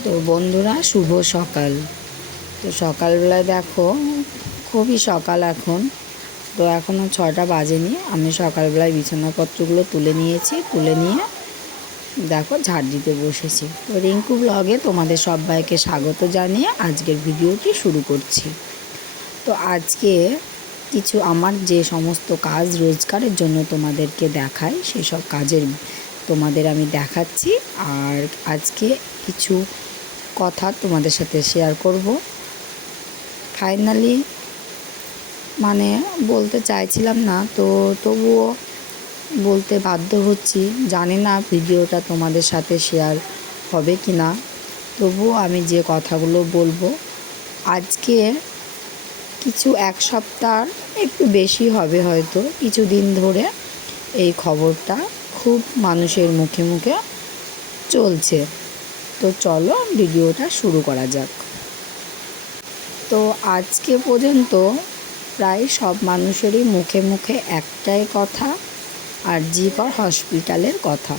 তো বন্ধুরা, শুভ সকাল। তো সকালবেলায় দেখো, খুবই সকাল এখন। তো এখনও 6টা বাজেনি। আমি সকালবেলায় বিছানাপত্রগুলো তুলে নিয়েছি। তুলে নিয়ে দেখো ঝাড় দিতে বসেছি। তো রিঙ্কু ব্লগে তোমাদের সবাইকে স্বাগত জানিয়ে আজকের ভিডিওটি শুরু করছি। তো আজকে কিছু আমার যে সমস্ত কাজ রোজগারের জন্য তোমাদেরকে দেখাই, সেসব কাজের তোমাদের আমি দেখাচ্ছি। আর আজকে কিছু কথা তোমাদের সাথে শেয়ার করব। ফাইনালি বলতে চাইছিলাম না, তো তবুও বলতে বাধ্য হচ্ছি। জানি না ভিডিওটা তোমাদের সাথে শেয়ার হবে কি না, তবুও আমি যে কথাগুলো বলবো আজকে কিছু এক সপ্তাহ একটু বেশি হবে, হয়তো কিছুদিন ধরে এই খবরটা খুব মানুষের মুখে মুখে চলছে। তো চলো ভিডিওটা শুরু করা যাক। তো আজকে পর্যন্ত প্রায় সব মানুষেরই মুখে মুখে একটাই কথা, আরজি কর হসপিটালের কথা।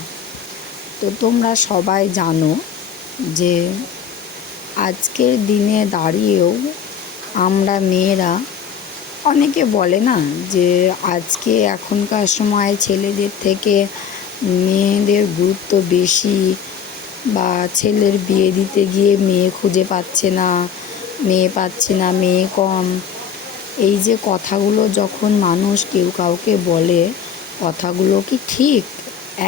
তো তোমরা সবাই জানো যে আজকের দিনে দাঁড়িয়েও আমরা মেয়েরা, অনেকে বলে না যে আজকে এখনকার সময় ছেলেদের থেকে মেয়েদের গুরুত্ব বেশি, বা ছেলের বিয়ে দিতে গিয়ে মেয়ে খুঁজে পাচ্ছে না, মেয়ে কম। এই যে কথাগুলো যখন মানুষ কেউ কাউকে বলে, কথাগুলো কি ঠিক?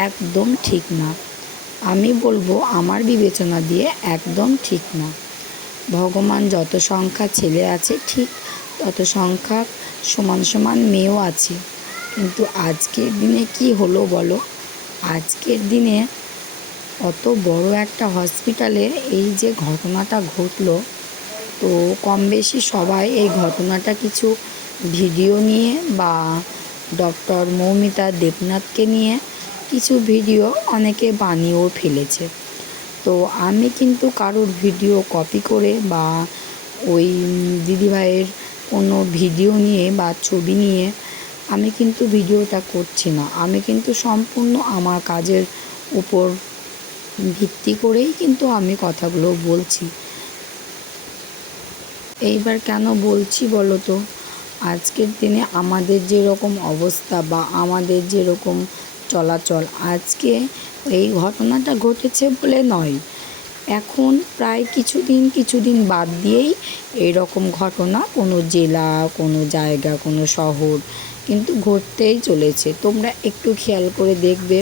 একদম ঠিক না। আমি বলবো আমার বিবেচনা দিয়ে একদম ঠিক না। ভগবান যত সংখ্যা ছেলে আছে, ঠিক তত সংখ্যা সমান সমান মেয়েও আছে। কিন্তু আজকের দিনে কি হলো বলো? আজকের দিনে অত বড় একটা হসপিটালে এই যে ঘটনাটা ঘটলো, তো কম বেশি সবাই এই ঘটনাটা কিছু ভিডিও নিয়ে বা ডক্টর মৌমিতা দেবনাথকে নিয়ে কিছু ভিডিও অনেকে বানিয়েও ফেলেছে। তো আমি কিন্তু কারোর ভিডিও কপি করে বা ওই দিদিভাইয়ের কোনো ভিডিও নিয়ে বা ছবি নিয়ে আমি কিন্তু ভিডিওটা করছি না। আমি কিন্তু সম্পূর্ণ আমার কাজের উপর ভিত্তি করেই কিন্তু আমি কথাগুলো বলছি। এইবার কেন বলছি বলো তো? আজকের দিনে আমাদের যেরকম অবস্থা বা আমাদের যেরকম চলাচল, আজকে এই ঘটনাটা ঘটেছে বলে নয়, এখন প্রায় কিছুদিন বাদ দিয়েই এরকম ঘটনা কোনো জেলা, কোনো জায়গা, কোনো শহর কিন্তু ঘটতেই চলেছে। তোমরা একটু খেয়াল করে দেখবে,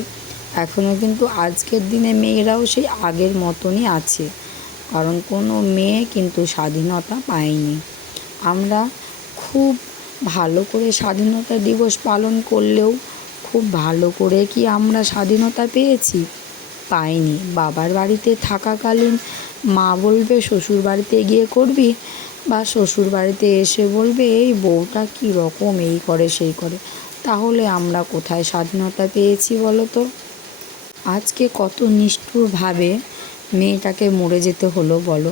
এখনও কিন্তু আজকের দিনে মেয়েরাও সেই আগের মতনই আছে। কারণ কোনো মেয়ে কিন্তু স্বাধীনতা পায়নি। আমরা খুব ভালো করে স্বাধীনতা দিবস পালন করলেও খুব ভালো করে কি আমরা স্বাধীনতা পেয়েছি? পাইনি। বাবার বাড়িতে থাকাকালীন মা বলবে শ্বশুর বাড়িতে গিয়ে করবি, বা শ্বশুর বাড়িতে এসে বলবে এই বউটা কী রকম, এই করে সেই করে। তাহলে আমরা কোথায় স্বাধীনতা পেয়েছি বলো তো? আজকে কত নিষ্ঠুরভাবে মেয়েটাকে মরে যেতে হলো বলো।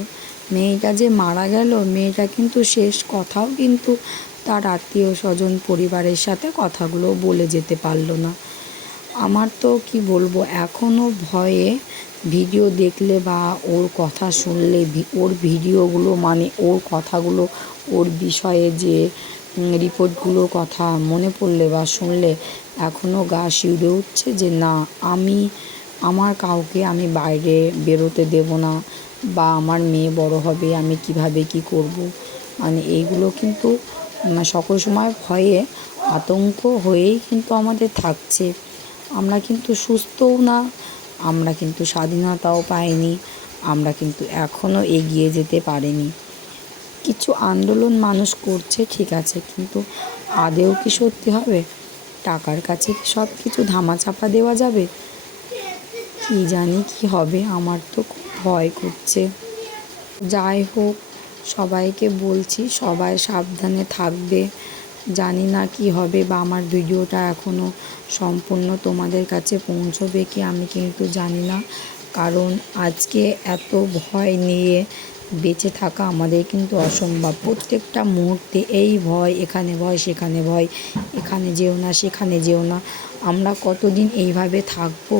মেয়েটা যে মারা গেল, মেয়েটা কিন্তু শেষ কথাও কিন্তু তার আত্মীয় স্বজন পরিবারের সাথে কথাগুলো বলে যেতে পারলো না। আমার তো কি বলবো, এখনও ভয়ে ভিডিও দেখলে বা ওর কথা শুনলে, ওর ভিডিওগুলো ওর কথাগুলো, ওর বিষয়ে যে রিপোর্টগুলোর কথা মনে পড়লে বা শুনলে এখনও গা শিউরে উঠছে যে না, আমার কাউকে আমি বাইরে বেরোতে দেব না, বা আমার মেয়ে বড় হবে আমি কিভাবে কি করব। এইগুলো কিন্তু সকল সময় ভয়ে আতঙ্ক হয়েই কিন্তু আমাদের থাকছে। আমরা কিন্তু সুস্থও না, আমরা কিন্তু স্বাধীনতাও পাইনি, আমরা কিন্তু এখনও এগিয়ে যেতে পারিনি। কিছু আন্দোলন মানুষ করছে ঠিক আছে, কিন্তু আদেও কি সত্যি হবে? টাকার কাছে কি সব কিছু ধামাচাপা দেওয়া যাবে? কি জানি কি হবে, আমার তো খুব ভয় করছে। যাই হোক, সবাইকে বলছি সবাই সাবধানে থাকবে। জানি না কি হবে, বা আমার ভিডিওটা এখনও সম্পূর্ণ তোমাদের কাছে পৌঁছবে কি আমি কিন্তু জানি না। কারণ আজকে এত ভয় নিয়ে বেঁচে থাকা আমাদের কিন্তু অসম্ভব। প্রত্যেকটা মুহূর্তে এই ভয়, এখানে ভয় সেখানে ভয়, এখানে যেও না সেখানে যেও না। আমরা কতদিন এইভাবে থাকবো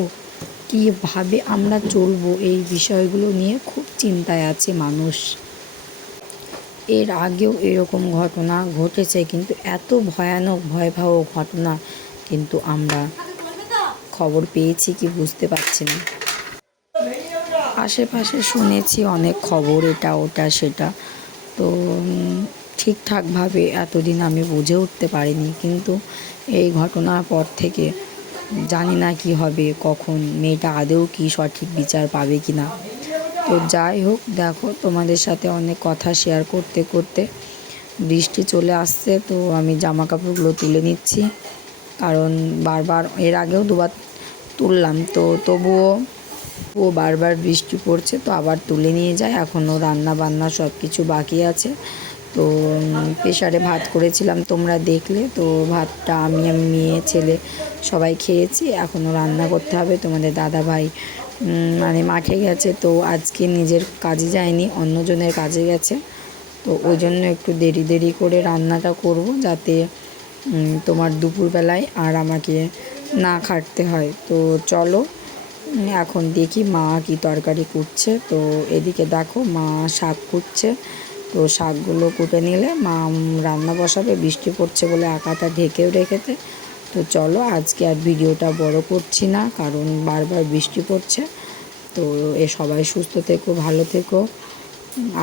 কীভাবে আমরা চলবো এই বিষয়গুলো নিয়ে খুব চিন্তায় আছে মানুষ। এর আগেও এরকম ঘটনা ঘটেছে, কিন্তু এত ভয়ানক ভয়াবহ ঘটনা কিন্তু আমরা খবর পেয়েছি কি বুঝতে পারছি না। আশেপাশে শুনেছি অনেক খবর, এটা ওটা সেটা, তো ঠিকঠাকভাবে এতদিন আমি বুঝে উঠতে পারিনি, কিন্তু এই ঘটনার পর থেকে জানি না কি হবে, কখন মেয়েটা আদৌ কি সঠিক বিচার পাবে কি না। তো যাই হোক, দেখো তোমাদের সাথে অনেক কথা শেয়ার করতে করতে বৃষ্টি চলে আসছে, তো আমি জামা কাপড়গুলো তুলে নিচ্ছি, কারণ বারবার এর আগেও দুবার তুললাম, তো তবুও বারবার বৃষ্টি পড়ছে, তো আবার তুলে নিয়ে যায়। এখনও রান্না বান্না সব কিছু বাকি আছে। তো প্রেসারে ভাত করেছিলাম, তোমরা দেখলে, তো ভাতটা আমি মেয়ে ছেলে সবাই খেয়েছি। এখনও রান্না করতে হবে। তোমাদের দাদা ভাই মানে মাঠে গেছে, তো আজকে নিজের কাজে যায়নি, অন্যজনের কাজে গেছে, তো ওই জন্য একটু দেরি দেরি করে রান্নাটা করব, যাতে তোমার দুপুরবেলায় আর আমাকে না খাটতে হয়। তো চলো এখন দেখি মা কি তরকারি কুটছে। তো এদিকে দেখো মা শাক কুটছে, তো শাকগুলো কুটে নিলে মা রান্না বসাবে। বৃষ্টি পড়ছে বলে আঁকাটা ঢেকেও রেখেছে। তো চলো আজকে আর ভিডিওটা বড় করছি না, কারণ বারবার বৃষ্টি পড়ছে। তো সবাই সুস্থ থেকো, ভালো থেকো,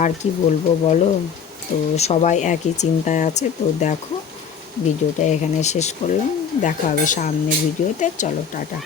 আর কি বলবো বলো। তো সবাই একই চিন্তায় আছে। তো দেখো ভিডিওটা এখানে শেষ করলাম, দেখা হবে সামনে ভিডিওতে। চলো টাটা।